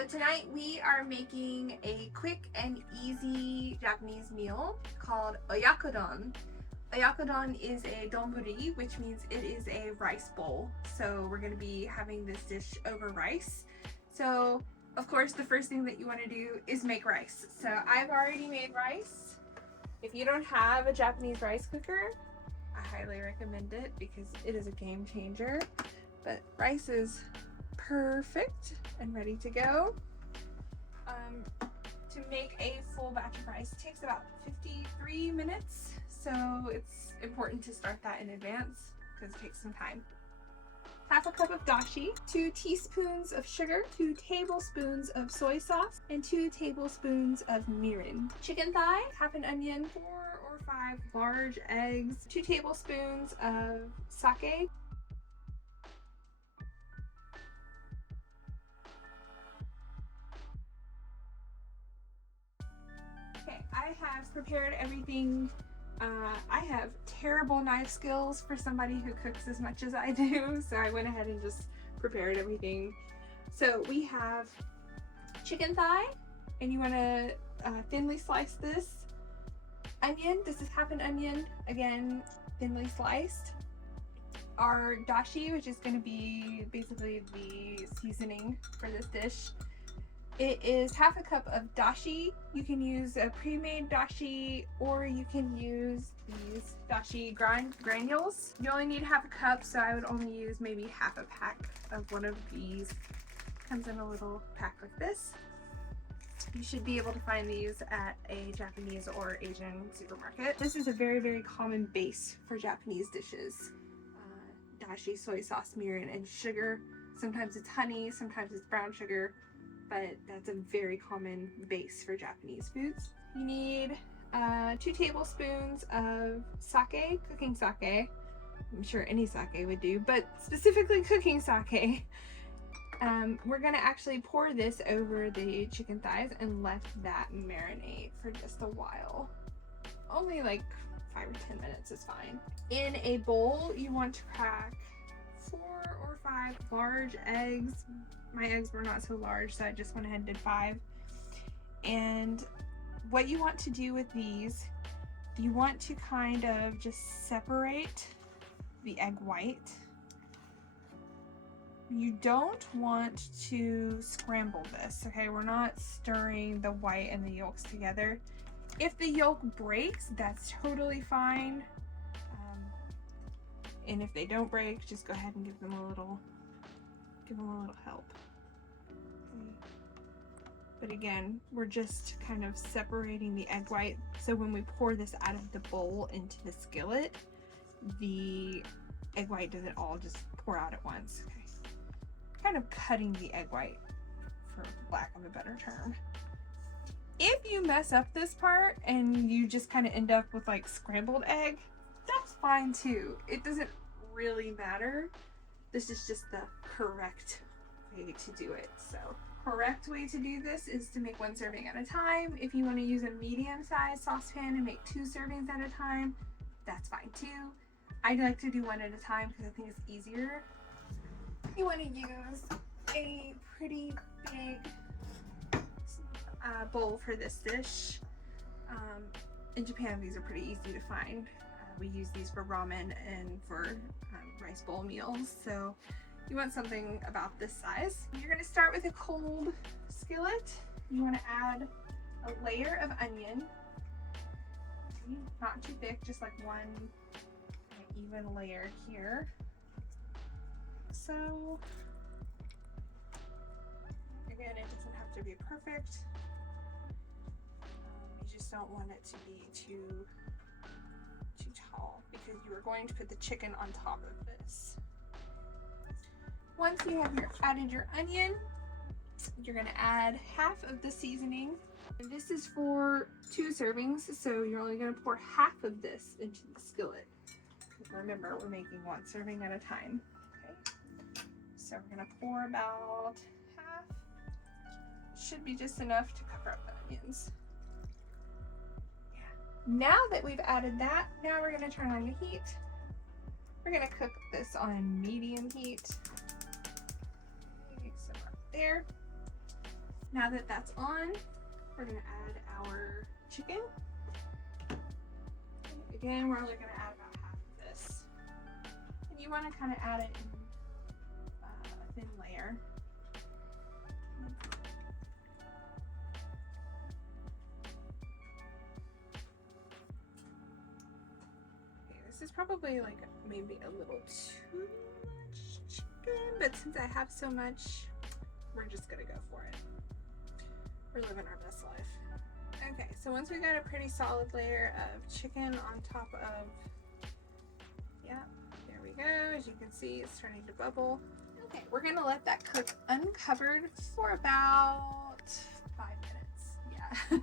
So tonight we are making a quick and easy Japanese meal called Oyakodon. Oyakodon is a donburi, which means it is a rice bowl. So we're going to be having this dish over rice. So of course the first thing that you want to do is make rice. So I've already made rice. If you don't have a Japanese rice cooker, I highly recommend it because it is a game changer. But rice is perfect and ready to go. To make a full batch of rice takes about 53 minutes, so it's important to start that in advance because it takes some time. Half a cup of dashi, 2 teaspoons of sugar, 2 tablespoons of soy sauce, and 2 tablespoons of mirin. Chicken thigh, half an onion, 4 or 5 large eggs, 2 tablespoons of sake. Okay, I have prepared everything. I have terrible knife skills for somebody who cooks as much as I do, so I went ahead and just prepared everything. So we have chicken thigh, and you want to thinly slice this. Onion, this is half an onion, again thinly sliced. Our dashi, which is going to be basically the seasoning for this dish. It is half a cup of dashi. You can use a pre-made dashi, or you can use these dashi granules. You only need half a cup, so I would only use maybe half a pack of one of these. Comes in a little pack like this. You should be able to find these at a Japanese or Asian supermarket. This is a very, very common base for Japanese dishes. Dashi, soy sauce, mirin, and sugar. Sometimes it's honey, sometimes it's brown sugar, but that's a very common base for Japanese foods. You need 2 tablespoons of sake, cooking sake. I'm sure any sake would do, but specifically cooking sake. We're gonna actually pour this over the chicken thighs and let that marinate for just a while. Only like 5 or 10 minutes is fine. In a bowl, you want to crack 4 or 5 large eggs. My eggs were not so large, so I just went ahead and did 5. And what you want to do with these, you want to kind of just separate the egg white. You don't want to scramble this, okay? We're not stirring the white and the yolks together. If the yolk breaks, that's totally fine. And if they don't break, just go ahead and give them a little help. But again, we're just kind of separating the egg white, so when we pour this out of the bowl into the skillet, the egg white doesn't all just pour out at once. Okay. Kind of cutting the egg white, for lack of a better term. If you mess up this part and you just kind of end up with like scrambled egg, that's fine too. It doesn't really matter. This is just the correct way to do it. So correct way to do this is to make 1 serving at a time. If you want to use a medium-sized saucepan and make 2 servings at a time, that's fine too. I like to do 1 at a time because I think it's easier. You want to use a pretty big bowl for this dish. In Japan, these are pretty easy to find. We use these for ramen and for rice bowl meals, so you want something about this size. You're going to start with a cold skillet. You want to add a layer of onion, not too thick, just like 1 even layer here. So again, it doesn't have to be perfect. You just don't want it to be too tall because you are going to put the chicken on top of this. Once you have added your onion, you're going to add half of the seasoning. And this is for 2 servings, so you're only going to pour half of this into the skillet. Remember, we're making 1 serving at a time. Okay, so we're going to pour about half. Should be just enough to cover up the onions. Now that we've added that, now we're going to turn on the heat. We're going to cook this on medium heat. So right there. Now that that's on, we're gonna add our chicken. Again, we're only gonna add about half of this. And you wanna kinda add it in a thin layer. Okay, this is probably like maybe a little too much chicken, but since I have so much, we're just gonna go for it. We're living our best life. Okay, so once we got a pretty solid layer of chicken on top of, yeah, there we go. As you can see, it's starting to bubble. Okay, we're gonna let that cook uncovered for about 5 minutes. Yeah.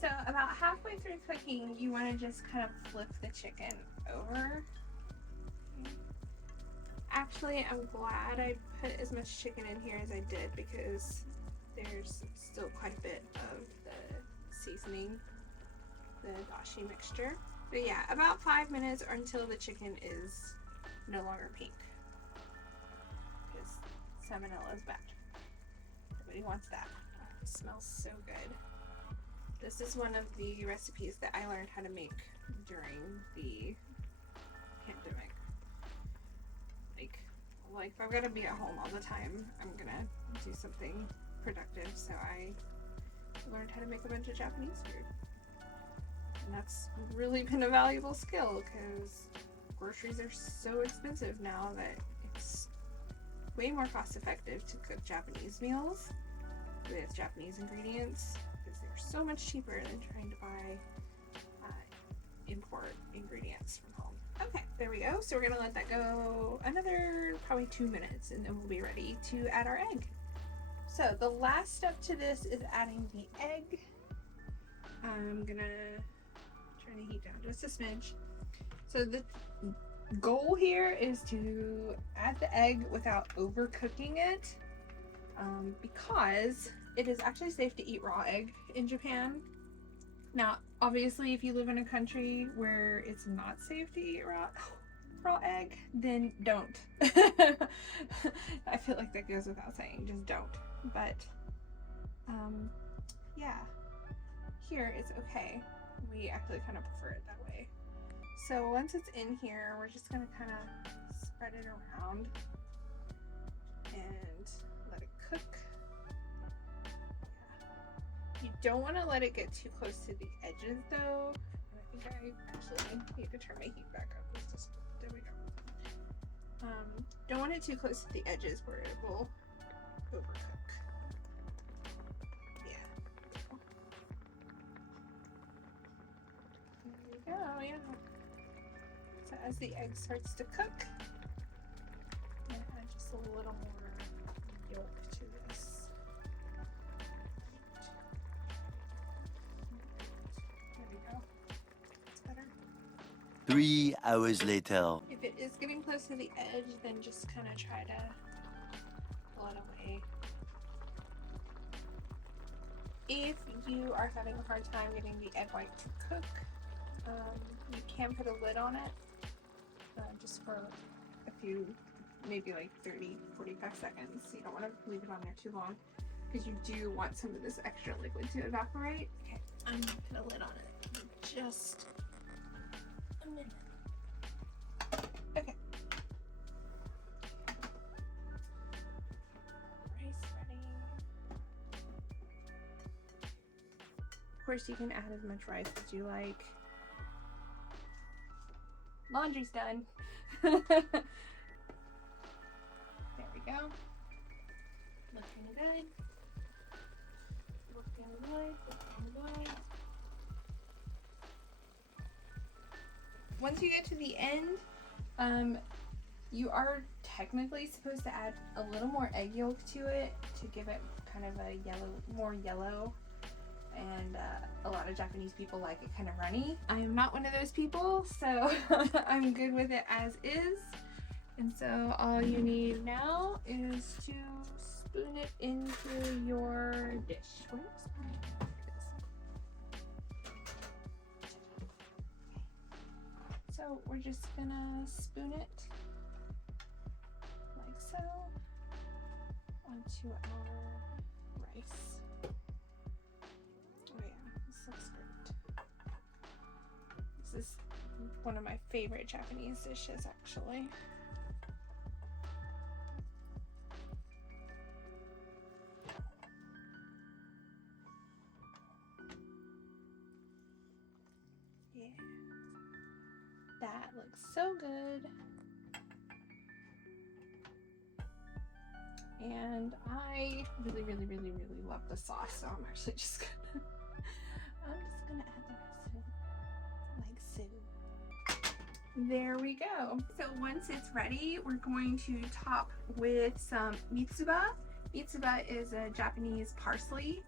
So about halfway through cooking, you wanna just kind of flip the chicken over. Actually, I'm glad I put as much chicken in here as I did because there's still quite a bit of the seasoning, the dashi mixture. But yeah, about 5 minutes or until the chicken is no longer pink. Because salmonella is bad. Nobody wants that. It smells so good. This is one of the recipes that I learned how to make during the pandemic. Like if I've got to be at home all the time, I'm gonna do something productive, so I learned how to make a bunch of Japanese food. And that's really been a valuable skill because groceries are so expensive now that it's way more cost effective to cook Japanese meals with Japanese ingredients because they're so much cheaper than trying to buy import ingredients from home. Okay, there we go. So we're gonna let that go another probably 2 minutes and then we'll be ready to add our egg. So the last step to this is adding the egg. I'm gonna try to heat down just a smidge. So the goal here is to add the egg without overcooking it because it is actually safe to eat raw egg in Japan. Now, obviously, if you live in a country where it's not safe to eat raw egg, then don't. I feel like that goes without saying, just don't. But, yeah, here it's okay. We actually kind of prefer it that way. So once it's in here, we're just gonna kind of spread it around and let it cook. You don't want to let it get too close to the edges though. And I think I actually need to turn my heat back up. There we go. Don't want it too close to the edges where it will overcook. Yeah. There we go, yeah. So as the egg starts to cook, I'm gonna add just a little more yolk to this. 3 hours later. If it is getting close to the edge, then just kind of try to pull it away. If you are having a hard time getting the egg white to cook, you can put a lid on it just for a few, maybe like 30-45 seconds. You don't want to leave it on there too long because you do want some of this extra liquid to evaporate. Okay, I'm going to put a lid on it in just a minute. Okay. Rice ready. Of course, you can add as much rice as you like. Laundry's done. There we go. Looking good. Looking good. Looking good. Once you get to the end, you are technically supposed to add a little more egg yolk to it to give it kind of a more yellow. And a lot of Japanese people like it kind of runny. I am not one of those people, so I'm good with it as is. And so all you need now is to spoon it into your dish. Where's my... So we're just gonna spoon it like so onto our rice. looks great. This is one of my favorite Japanese dishes, actually. Yeah, that looks so good. And I really love the sauce, so I'm actually just gonna add the rest of it like so. There we go. So once it's ready, we're going to top with some mitsuba. Mitsuba is a Japanese parsley.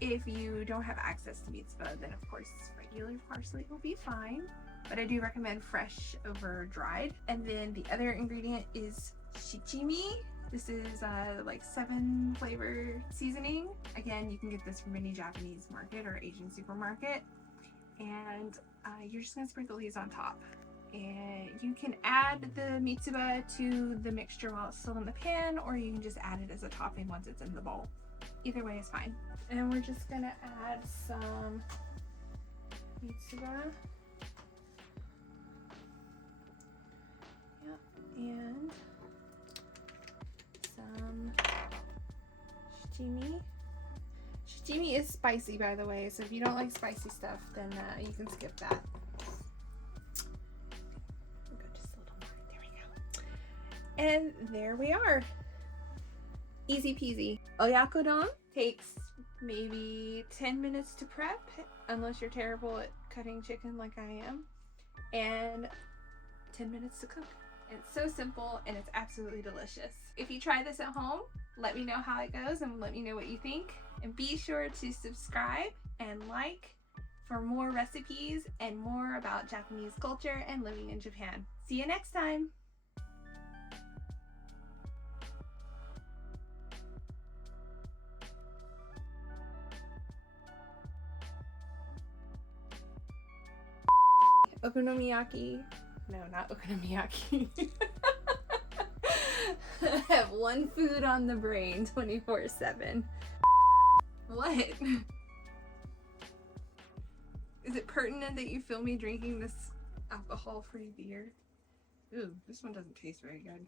If you don't have access to mitsuba, then of course regular parsley will be fine, but I do recommend fresh over dried. And then the other ingredient is shichimi. This is like 7 flavor seasoning. Again, you can get this from any Japanese market or Asian supermarket. And you're just gonna sprinkle these on top. And you can add the mitsuba to the mixture while it's still in the pan, or you can just add it as a topping once it's in the bowl. Either way is fine. And we're just gonna add some mitsuba. Yep, and some shichimi. Shichimi is spicy, by the way, so if you don't like spicy stuff, then you can skip that. We'll go just a little more. There we go. And there we are. Easy peasy. Oyakodon takes maybe 10 minutes to prep, unless you're terrible at cutting chicken like I am, and 10 minutes to cook. It's so simple and it's absolutely delicious. If you try this at home, let me know how it goes and let me know what you think. And be sure to subscribe and like for more recipes and more about Japanese culture and living in Japan. See you next time! Okonomiyaki. No, not okonomiyaki. I have one food on the brain 24/7. What? Is it pertinent that you film me drinking this alcohol-free beer? Ooh, this one doesn't taste very good.